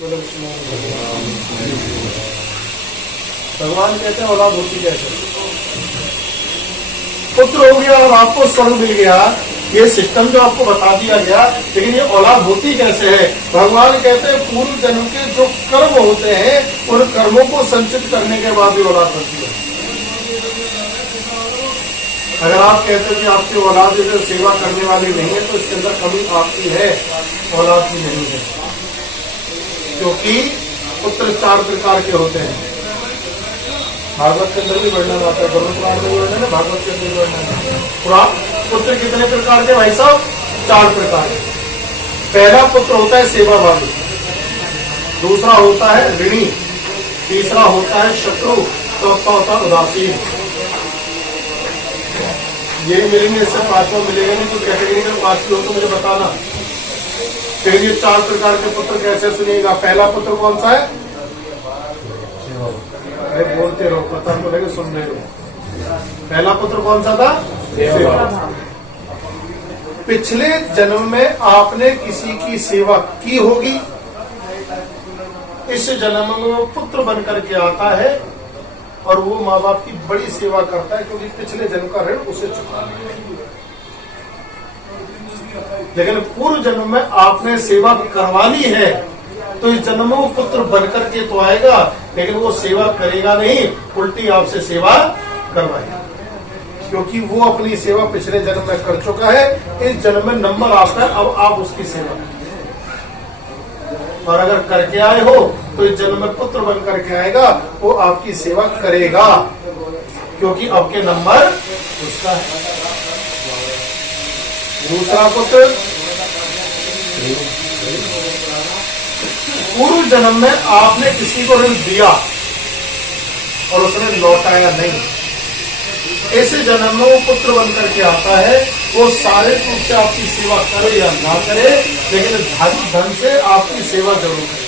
भगवान कहते हैं औलाद होती कैसे? पुत्र हो गया और आपको स्वर्ग मिल गया, ये सिस्टम जो आपको बता दिया गया, लेकिन ये औलाद होती कैसे है? भगवान कहते हैं पूर्व जन्म के जो कर्म होते हैं उन कर्मों को संचित करने के बाद ही औलाद बनती है। अगर आप कहते हैं कि आपकी औलाद इधर सेवा करने वाली नहीं है तो इसके अंदर कमी आपकी है, औलाद की नहीं है। क्योंकि पुत्र 4 प्रकार के होते हैं। भागवत के अंदर भी वर्णन आता है, ब्रह्म पुराण में भी वर्णन है, भागवत के अंदर भी वर्णन है। पुराण पुत्र कितने प्रकार के भाई साहब? 4 प्रकार के। पहला पुत्र होता है सेवाभावी, दूसरा होता है ऋणी, तीसरा होता है शत्रु, चौथा होता है उदासीन। ये मिलेंगे, इससे 5वां मिलेगा नहीं। तो कैटेगरी का 5 हो तो मुझे बताना। फिर ये 4 प्रकार के पुत्र कैसे सुनिएगा। पहला पुत्र कौन सा है? अरे बोलते रहो, पता तो लगे सुन रहे हो। पहला पुत्र कौन सा था? सेवा। पिछले जन्म में आपने किसी की सेवा की होगी, इस जन्म में वो पुत्र बन करके आता है और वो माँ बाप की बड़ी सेवा करता है, क्योंकि पिछले जन्म का ऋण उसे चुकाना है। लेकिन पूर्व जन्म में आपने सेवा करवानी है तो इस जन्म में वो पुत्र बनकर के तो आएगा, लेकिन वो सेवा करेगा नहीं, उल्टी आपसे सेवा करवाएगा, क्योंकि वो अपनी सेवा पिछले जन्म में कर चुका है। इस जन्म में नंबर आपका, अब आप उसकी सेवा करें। और अगर करके आए हो तो इस जन्म में पुत्र बन करके आएगा, वो आपकी सेवा करेगा, क्योंकि अब के नंबर उसका है। दूसरा पुत्र पूर्व जन्म में आपने किसी को ऋण दिया और उसने लौटाया नहीं, ऐसे जन्म में वो पुत्र बन करके आता है। वो सारे रूप से आपकी सेवा करे या ना करे, लेकिन धार्मिक ढंग से आपकी सेवा जरूर करे।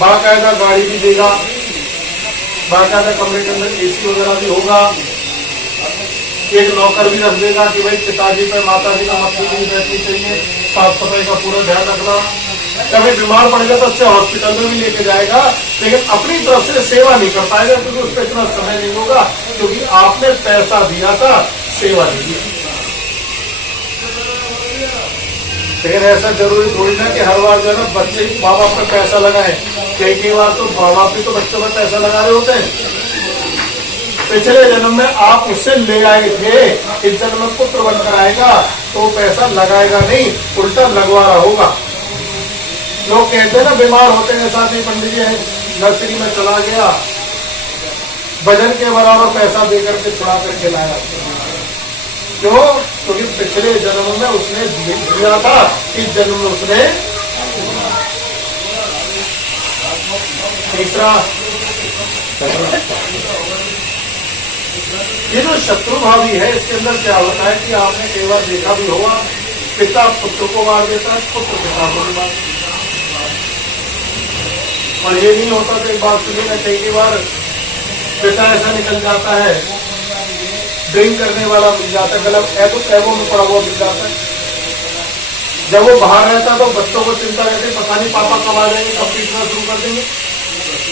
बाकायदा गाड़ी भी देगा, बाकायदा कमरे के अंदर एसी वगैरह भी होगा, एक नौकर भी रख देगा कि भाई पिताजी पे माताजी का मत नहीं बैठनी चाहिए, साफ सफाई का पूरा ध्यान रखना। कभी बीमार पड़ेगा तो अच्छे हॉस्पिटल में भी लेके जाएगा, लेकिन अपनी तरफ से सेवा नहीं कर पाएगा, क्योंकि उस पर इतना समय नहीं होगा, क्योंकि आपने पैसा दिया था, सेवा नहीं दी। लेकिन ऐसा जरूरी थोड़ी ना कि हर बार जो है ना बच्चे माँ बाप पे पैसा लगाए। कई बार तो माँ बाप भी तो बच्चों पर पैसा लगा रहे होते हैं। पिछले जन्म में आप उससे ले आए थे, इस जन्म में पुत्र बनकर आएगा तो पैसा लगाएगा नहीं, उल्टा लगवा रहा होगा। लोग कहते हैं ना बीमार होते हैं, साथ ही पंडित जी नर्सरी में चला गया, वजन के बराबर पैसा देकर के छुड़ा करके लाया। क्यों? क्योंकि पिछले जन्म में उसने दिया था, इस जन्म में उसने। तीसरा, ये जो शत्रु भावी है, इसके अंदर क्या होता है कि आपने कई बार देखा भी होगा, पिता पुत्र को मार देता है, पुत्र पिता को भी मार देता है। और ये नहीं होता तो एक बात सुनिए ना, कई बार पिता ऐसा निकल जाता है, ड्रिंक करने वाला मिल जाता है, गलत एगो में पड़ा हुआ मिल जाता है। जब वो बाहर रहता है तो बच्चों को चिंता रहती है, पता नहीं पापा कब आ जाएंगे, कब पीटना शुरू कर देंगे।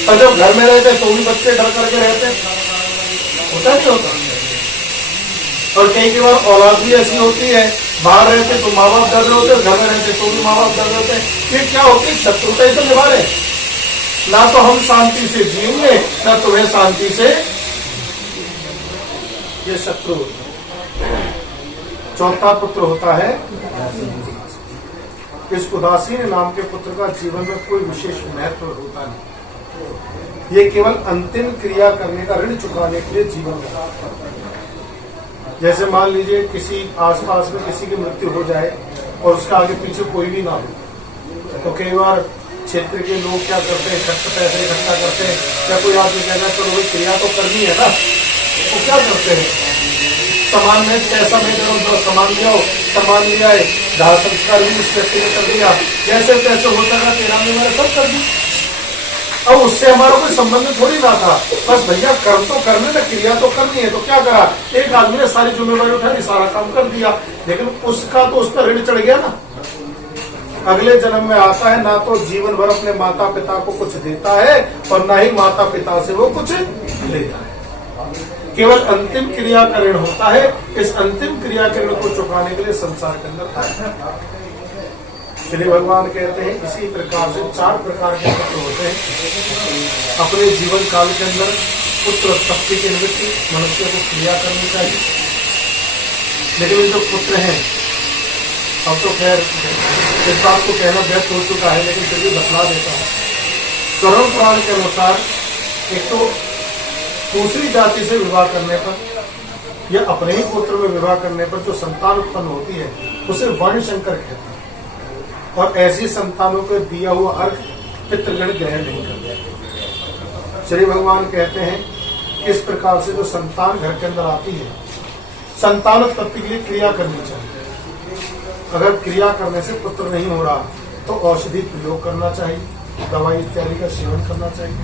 और जब घर में रहते तो भी बच्चे डर करके रहते हैं, होता नहीं होता। और कई बार औलाद भी ऐसी होती है, बाहर रहते तो माँ बाप डर रहे होते हैं, घर में रहते तो भी माँ बाप डर रहे होते हैं। ये क्या होती है? शत्रुता ही तो निभा रहे, ना तो हम शांति से जिएंगे, ना तुम्हें शांति से। ये शत्रु। चौथा पुत्र होता है इस उदासीन नाम के पुत्र का जीवन में कोई विशेष महत्व होता नहीं। ये केवल अंतिम क्रिया करने का, ऋण चुकाने के लिए जीवन में। जैसे मान लीजिए किसी आसपास में किसी की मृत्यु हो जाए और उसका आगे पीछे कोई भी ना हो, तो कई बार क्षेत्र के लोग क्या करते हैं, पैसे इकट्ठा करते हैं। क्या कोई आदमी कहना है चलो भाई क्रिया तो करनी है ना, तो क्या करते हैं, सामान में पैसा में जरूर सामान लिया हो, सामान लिया है, दाह संस्कार भी उस व्यक्ति ने कर दिया, जैसे तैसे होता था, 13 में मैंने सब कर दी। अब उससे हमारा कोई संबंध थोड़ी ना था, बस भैया कर्म तो करने ना, क्रिया तो करनी है। तो क्या करा, एक आदमी ने सारी जिम्मेवारी उठाई, सारा काम कर दिया, लेकिन उसका तो उस पर ऋण चढ़ गया ना। अगले जन्म में आता है, ना तो जीवन भर अपने माता पिता को कुछ देता है और ना ही माता पिता से वो कुछ लेता है। केवल अंतिम क्रिया का ऋण होता है। इस अंतिम क्रिया के ऋण को चुकाने के लिए संसार के अंदर आया। श्री भगवान कहते हैं इसी प्रकार से 4 प्रकार के पुत्र होते हैं। अपने जीवन काल के अंदर पुत्र उत्पत्ति के निमित्त मनुष्य को क्रिया करनी चाहिए, लेकिन जो पुत्र हैं, अब तो खैर इस बात को कहना व्यर्थ हो चुका है, लेकिन फिर भी बतला देता हूँ। करुण पुराण के अनुसार एक तो दूसरी जाति से विवाह करने पर या अपने ही पुत्र में विवाह करने पर जो संतान उत्पन्न होती है उसे वर्ण शंकर कहते हैं, और ऐसी संतानों को दिया हुआ अर्घ पितृगण ग्रहण नहीं करते। श्री भगवान कहते हैं किस प्रकार से जो संतान घर के अंदर आती है, संतान उत्पत्ति के लिए क्रिया करनी चाहिए। अगर क्रिया करने से पुत्र नहीं हो रहा तो औषधि प्रयोग करना चाहिए, दवाई इत्यादि का सेवन करना चाहिए।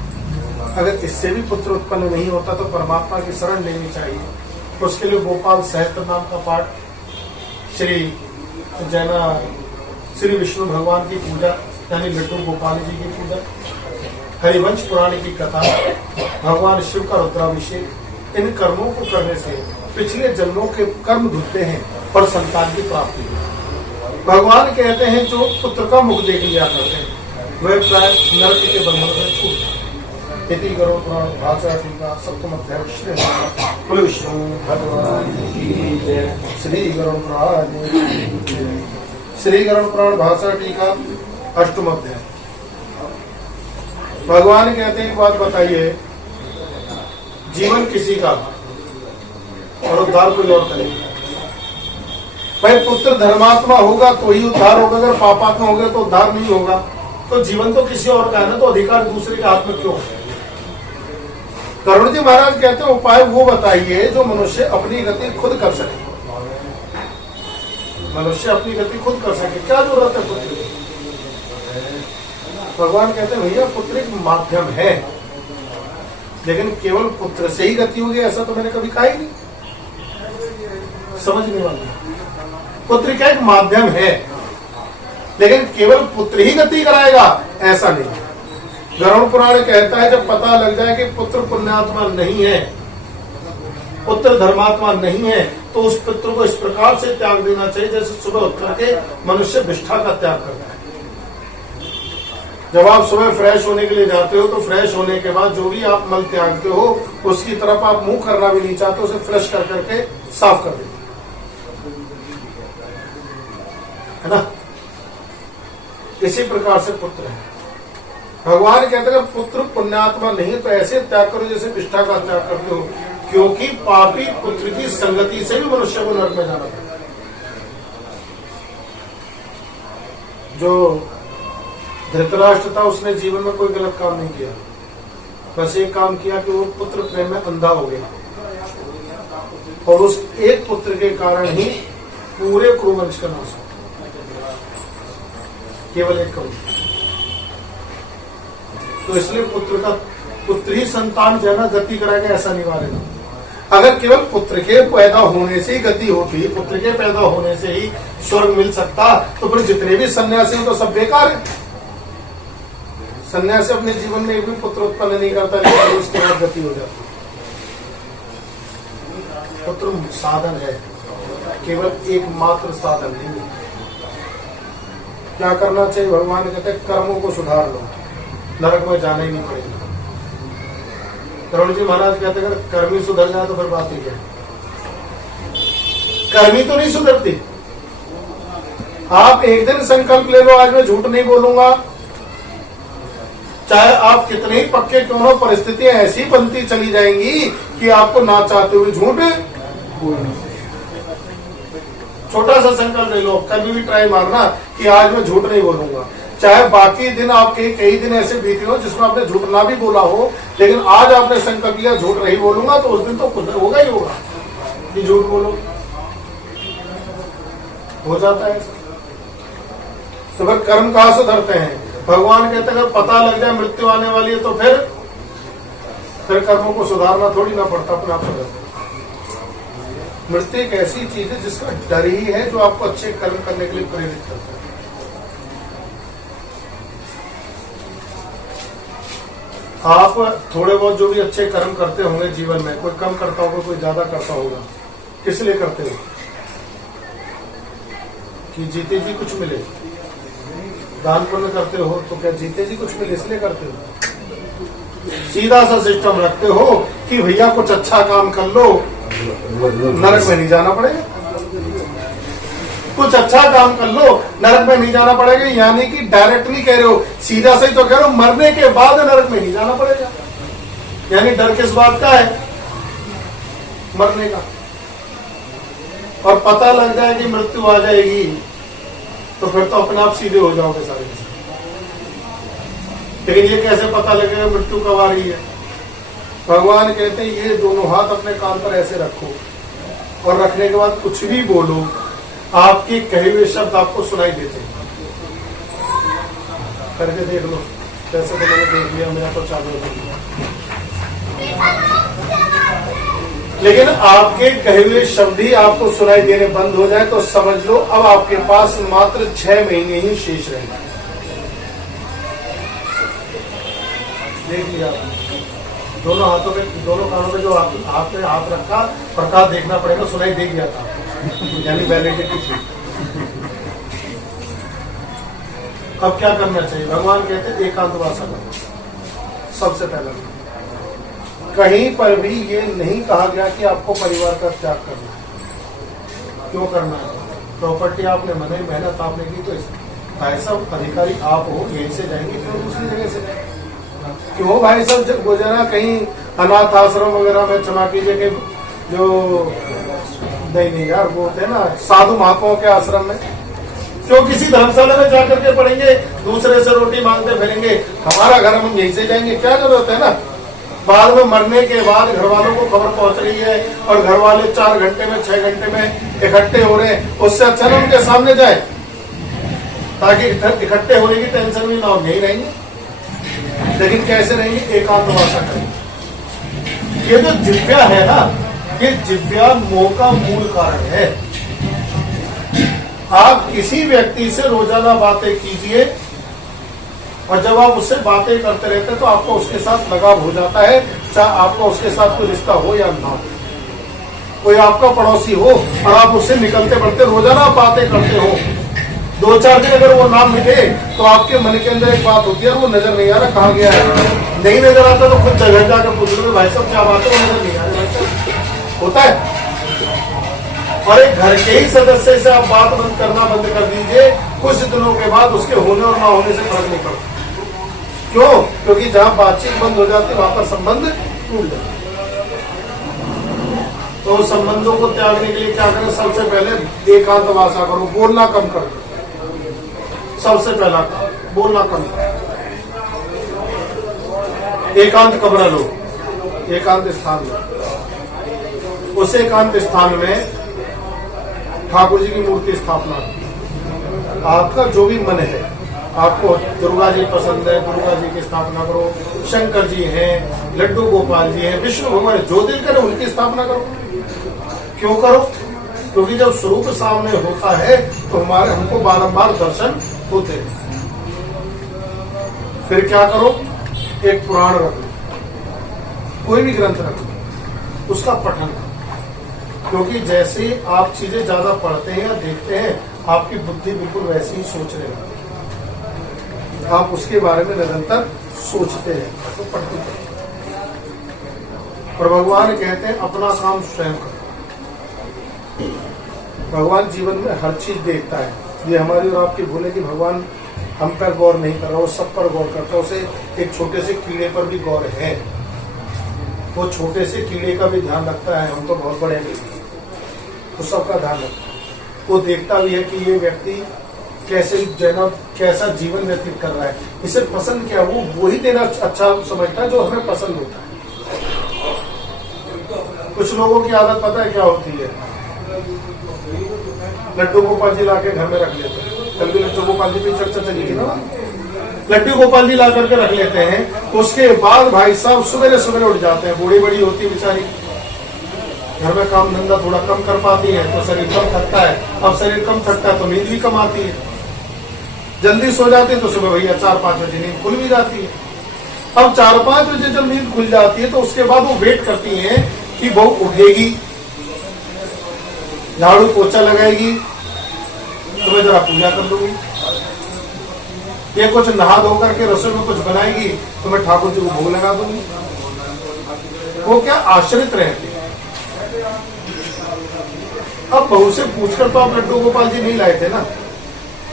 अगर इससे भी पुत्र उत्पन्न नहीं होता तो परमात्मा की शरण लेनी चाहिए। उसके लिए गोपाल सहस्त्र नाम का पाठ, श्री विष्णु भगवान की पूजा यानी लड्डू गोपाल जी की पूजा, हरिवंश पुराण की कथा, भगवान शिव का रुद्राभिषेक, इन कर्मों को करने से पिछले जन्मों के कर्म धुलते हैं और संतान की प्राप्ति होती है। भगवान कहते हैं जो पुत्र का मुख देख लिया करते हैं वह प्राय नरक के बंधन से छूट जाते हैं। इति करो पुराण भाषा टीका सप्तम अध्याय श्री विष्णु भगवान की जय। श्री गरुड़ पुराण भाषा टीका अष्टम अध्याय। भगवान कहते हैं एक बात बताइए, जीवन किसी का और उद्धार कोई और करेगा। भाई पुत्र धर्मात्मा होगा तो ही उद्धार होगा, अगर पापात्मा होगा तो उद्धार नहीं होगा। तो जीवन तो किसी और का है ना, तो अधिकार दूसरे के हाथ में क्यों? करुण जी महाराज कहते हैं उपाय वो बताइए जो मनुष्य अपनी गति खुद कर सके। मनुष्य अपनी गति खुद कर सके, क्या जरूरत है पुत्र की? भगवान कहते हैं भैया पुत्र एक माध्यम है, लेकिन केवल पुत्र से ही गति होगी ऐसा तो मैंने कभी कहा ही नहीं। समझने वाला पुत्र क्या एक माध्यम है, लेकिन केवल पुत्र ही गति कराएगा ऐसा नहीं। गरुड़ पुराण कहता है जब पता लग जाए कि पुत्र पुण्यात्मा नहीं है, पुत्र धर्मात्मा नहीं है, तो उस पुत्र को इस प्रकार से त्याग देना चाहिए जैसे सुबह उठ करके मनुष्य विष्ठा का त्याग करता है। जब आप सुबह फ्रेश होने के लिए जाते हो तो फ्रेश होने के बाद जो भी आप मल त्यागते हो उसकी तरफ आप मुंह करना भी नहीं चाहते, उसे फ्रेश कर करके साफ कर देते है ना। इसी प्रकार से पुत्र है। भगवान कहते हैं अगर पुत्र पुण्यात्मा नहीं तो ऐसे त्याग करो जैसे विष्ठा का त्याग करते हो, क्योंकि पापी पुत्र की संगति से भी मनुष्य को नरक में जाना पड़ता है। जो धृतराष्ट्र था उसने जीवन में कोई गलत काम नहीं किया, बस एक काम किया कि वो पुत्र प्रेम में अंधा हो गया, और उस एक पुत्र के कारण ही पूरे कुरुवंश का नाश हुआ, केवल एक कवि। तो इसलिए पुत्र ही संतान जो है ना गति कराएगा ऐसा नहीं मानेगा। अगर केवल पुत्र के पैदा होने से ही गति होती, पुत्र के पैदा होने से ही स्वर्ग मिल सकता, तो फिर जितने भी सन्यासी हो तो सब बेकार है। सन्यासी अपने जीवन में एक भी पुत्र उत्पन्न नहीं करता, लेकिन उसके बाद गति हो जाती। पुत्र साधन है, केवल एकमात्र साधन नहीं है। क्या करना चाहिए? भगवान कहते हैं कर्मों को सुधार लो, नरक में जाना ही नहीं पड़ेगा। करुण जी महाराज कहते हैं अगर कर्मी सुधर जाए तो फिर बात ही क्या। कर्मी तो नहीं सुधरती। आप एक दिन संकल्प ले लो आज मैं झूठ नहीं बोलूंगा, चाहे आप कितने ही पक्के क्यों हो, परिस्थितियां ऐसी बनती चली जाएंगी कि आपको ना चाहते हुए झूठ बोलना। छोटा सा संकल्प ले लो, कभी भी ट्राई मारना कि आज मैं झूठ नहीं बोलूंगा, चाहे बाकी दिन आपके कई दिन ऐसे बीते हो जिसमें आपने झूठ ना भी बोला हो, लेकिन आज आपने संकल्प लिया झूठ नहीं बोलूंगा, तो उस दिन तो कुछ होगा ही होगा कि झूठ बोलो। हो जाता है। तो फिर कर्म कहां सुधरते हैं? भगवान कहते हैं अगर पता लग जाए मृत्यु आने वाली है तो फिर कर्मों को सुधारना थोड़ी ना पड़ता, अपने आप सुधरता। मृत्यु एक ऐसी चीज है जिसका डर ही है जो आपको अच्छे कर्म करने के लिए प्रेरित करता है। आप थोड़े बहुत जो भी अच्छे कर्म करते होंगे जीवन में, कोई कम करता होगा, कोई ज्यादा करता होगा, किस लिए करते हो? कि जीते जी कुछ मिले। दान पुण्य करते हो तो क्या जीते जी कुछ मिले इसलिए करते हो? सीधा सा सिस्टम रखते हो कि भैया कुछ अच्छा काम कर लो, नरक में नहीं जाना पड़ेगा। कुछ अच्छा काम कर लो, नरक में नहीं जाना पड़ेगा। यानी कि डायरेक्टली कह रहे हो, सीधा सही तो कह रहे हो, मरने के बाद नरक में नहीं जाना पड़ेगा। यानी डर किस बात का है? मरने का। और पता लग जाए कि मृत्यु आ जाएगी तो फिर तो अपने आप सीधे हो जाओगे सारे। लेकिन ये कैसे पता लगेगा मृत्यु कब आ रही है? भगवान कहते हैं ये दोनों हाथ अपने कान पर ऐसे रखो और रखने के बाद कुछ भी बोलो, आपके कहे हुए शब्द आपको सुनाई देते हैं। करके देख लो। कैसे तो मैंने देख लिया, मेरा तो चालू हो गया। लेकिन आपके कहे हुए शब्द ही आपको सुनाई देने बंद हो जाए तो समझ लो अब आपके पास मात्र 6 महीने ही शेष रहेंगे। देख लिया दोनों हाथों में, दोनों कानों में जो हाथ में हाथ रखा, प्रकाश देखना पड़ेगा, सुनाई दे गया था, यानी वैलिडिटी थी। अब क्या करना चाहिए? भगवान कहते हैं एकांतवासा करो। सबसे पहला कहीं पर भी ये नहीं कहा गया कि आपको परिवार का त्याग करना है। क्यों करना है? प्रॉपर्टी आपने मनी मेहनत आपने की, तो भाई साहब अधिकारी आप हो, यहीं से जाएंगे क्यों दूसरी जगह से जाएंगे? क्यों भाई साहब जब गुजरा कहीं अनाथ आश्रम वगैरह में, क्षमा कीजिए कि जो नहीं यार वो होते हैं ना साधु महात्माओं के आश्रम में, क्यों किसी धर्मशाला में जाकर के पढ़ेंगे, दूसरे से रोटी मांगते फिरेंगे? हमारा घर हम यहीं से जाएंगे, क्या जरूरत है ना? बाद में मरने के बाद घर वालों को खबर पहुंच रही है और घर वाले 4 घंटे में 6 घंटे में इकट्ठे हो रहे हैं, उससे अच्छा ना उनके सामने जाए ताकि इकट्ठे होने की टेंशन भी ना हो। नहीं रहेंगे, लेकिन कैसे रहेंगे? एकांतवासा करेंगे। ये जो जिव्या है ना, ये जिव्या मोह का मूल कारण है। आप किसी व्यक्ति से रोजाना बातें कीजिए और जब आप उससे बातें करते रहते हैं तो आपको उसके साथ लगाव हो जाता है, चाहे आपका उसके साथ कोई रिश्ता हो या ना हो। कोई आपका पड़ोसी हो और आप उससे निकलते बढ़ते रोजाना बातें करते हो, 2-4 दिन अगर वो नाम मिले तो आपके मन के अंदर एक बात होती है, वो नजर नहीं आ रहा कहाँ गया है, नहीं नजर आता तो खुद जगह जाकर पूछ लो भाई साहब क्या बात है, वो नजर नहीं आ रहा होता है। और एक घर के ही सदस्य से आप बात बंद करना बंद कर दीजिए, कुछ दिनों के बाद उसके होने और ना होने से फर्क नहीं पड़ता। क्यों? क्योंकि जहां बातचीत बंद हो जाती है वहां पर संबंध टूट जाता है। तो संबंधों को त्यागने के लिए क्या करें? सबसे पहले एकांतवासा करो, बोलना कम कर दो। सबसे पहला बोलना कम करो। एकांत कमरा लो, एकांत स्थान लो, उस एकांत स्थान में ठाकुर जी की मूर्ति स्थापना। आपका जो भी मन है, आपको दुर्गा जी पसंद है, दुर्गा जी की स्थापना करो। शंकर जी हैं, लड्डू गोपाल जी हैं, विष्णु भगवान, जो दिल करे उनकी स्थापना करो। क्यों करो? क्योंकि जब स्वरूप सामने होता है तो हमको बारंबार दर्शन होते हैं। फिर क्या करो? एक पुराण रख लो, कोई भी ग्रंथ रख लो, उसका पठन करो। क्योंकि जैसे आप चीजें ज्यादा पढ़ते हैं या देखते हैं, आपकी बुद्धि बिल्कुल वैसी ही सोच रही है, आप उसके बारे में निरंतर सोचते हैं तो पढ़ते हैं। और भगवान कहते हैं अपना काम स्वयं करो। भगवान जीवन में हर चीज देखता है। ये हमारी और आपकी भूल है कि भगवान हम पर गौर नहीं कर रहा, वो सब पर गौर करता है। उसे एक छोटे से कीड़े पर भी गौर है, वो छोटे से कीड़े का भी ध्यान रखता है। हम तो बहुत बड़े हैं, तो सबका ध्यान रखता है। वो देखता भी है कि ये व्यक्ति कैसे कैसा जीवन व्यतीत कर रहा है, इसे पसंद क्या, वो वही देना अच्छा समझता है जो हमें पसंद होता है। कुछ लोगों की आदत पता है क्या होती है? लड्डू गोपाल जी लाके घर में रख लेते हैं। कल भी लड्डू गोपाल जी की चर्चा चली थी ना, लड्डू गोपाल जी ला करके रख लेते हैं। उसके बाद भाई साहब सवेरे सवेरे उठ जाते हैं, बूढ़ी बड़ी होती बेचारी, घर में काम धंधा थोड़ा कम कर पाती है तो शरीर कम थकता है। अब शरीर कम थकता है तो नींद भी कम आती है। जल्दी सो जाती है तो सुबह भैया 4-5 बजे नींद खुल भी जाती है। अब 4-5 बजे जब नींद खुल जाती है तो उसके बाद वो वेट करती हैं कि बहू उठेगी, झाड़ू पोछा लगाएगी, तो मैं जरा पूजा कर लूंगी, ये कुछ नहा धो करके रसोई में कुछ बनाएगी तो मैं ठाकुर जी को भोग लगा दूंगी। वो क्या आश्रित रहते। अब बहू से पूछकर तो आप लड्डू गोपाल जी नहीं लाए थे ना,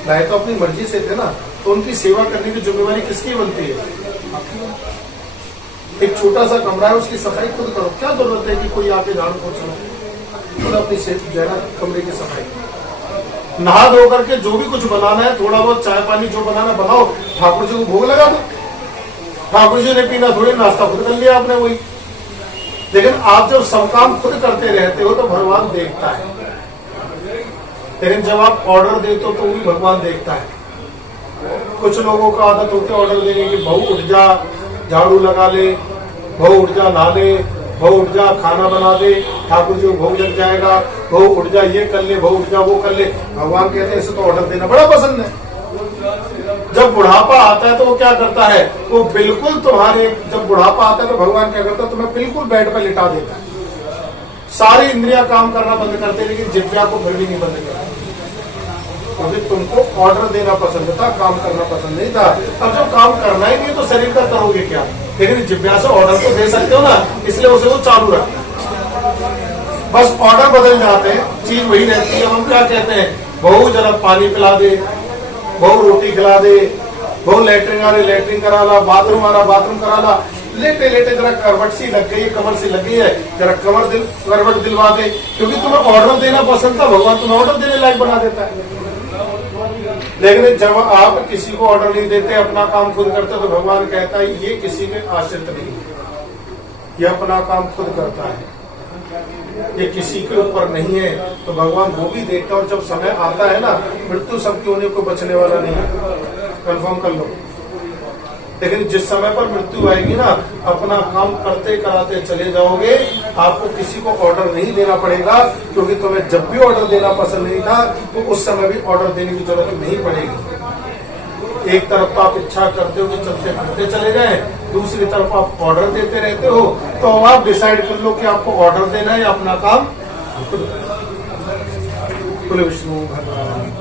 लाए तो अपनी मर्जी से थे ना, तो उनकी सेवा करने की जिम्मेवारी किसकी बनती है? एक छोटा सा कमरा है, उसकी सफाई खुद करो, क्या जरूरत है कि कोई आके झाड़ू पोछे, खुद अपनी जो है ना कमरे की सफाई। नहा धो करके जो भी कुछ बनाना है, थोड़ा बहुत चाय पानी जो बनाना बनाओ, ठाकुर जी को भोग लगा दो। ठाकुर जी ने पीना थोड़ी, नाश्ता खुद कर लिया आपने वही। लेकिन आप जब सब काम खुद करते रहते हो तो भगवान देखता है, लेकिन जब आप ऑर्डर देते हो तो भी भगवान देखता है। कुछ लोगों का आदत होती है ऑर्डर देने की, बहू उठ जा झाड़ू लगा ले, बहू उठ जा नहा ले, बहू उठ जा खाना बना दे, ठाकुर जी को भोग लग जाएगा, बहू उठ जा ये कर ले, बहू उठ जा वो कर ले। भगवान कहते हैं इसे तो ऑर्डर देना बड़ा पसंद है। जब बुढ़ापा आता है तो वो क्या करता है, वो बिल्कुल तुम्हारे, जब बुढ़ापा आता है तो भगवान क्या करता है, तुम्हें बिल्कुल बेड पर लिटा देता है, सारी इंद्रियां काम करना बंद करते, लेकिन जिह्वा को फिर भी नहीं बंद करता, क्योंकि तुमको ऑर्डर देना पसंद था, काम करना पसंद नहीं था। अब जब काम करना ही नहीं तो शरीर का करोगे क्या? लेकिन जिह्वा से ऑर्डर तो दे सकते हो ना, इसलिए उसे वो चालू रखना। बस ऑर्डर बदल जाते हैं, चीज वही रहती है। हम क्या कहते हैं, बहू जरा पानी पिला दे, बहू रोटी खिला दे, बहू लेटरिन आ रही लेटरिन करा ला, बाथरूम आ रहा बाथरूम करा ला, लेटे लेटे जरा करवट सी लग गई है, कमर सी लग गई है, जरा करवट दिलवा दे, क्योंकि तुम्हें ऑर्डर देना पसंद था, भगवान तुम्हें ऑर्डर देने लायक बना देता है। लेकिन जब आप किसी को ऑर्डर नहीं देते, अपना काम खुद करते, तो भगवान कहता है ये किसी के आश्रित नहीं, ये अपना काम खुद करता है, ये किसी के ऊपर नहीं है। तो भगवान वो भी देखता है, और जब समय आता है ना, मृत्यु सबके होने को बचने वाला नहीं है, कंफर्म कर लो। लेकिन जिस समय पर मृत्यु आएगी ना, अपना काम करते कराते चले जाओगे, आपको किसी को ऑर्डर नहीं देना पड़ेगा, क्योंकि तुम्हें जब भी ऑर्डर देना पसंद नहीं था तो उस समय भी ऑर्डर देने की जरूरत नहीं पड़ेगी। एक तरफ तो आप इच्छा करते हो कि चलते फिरते चले जाए, दूसरी तरफ आप ऑर्डर देते रहते हो, तो आप डिसाइड कर लो कि आपको ऑर्डर देना है या अपना काम खुद। विष्णु भगवान।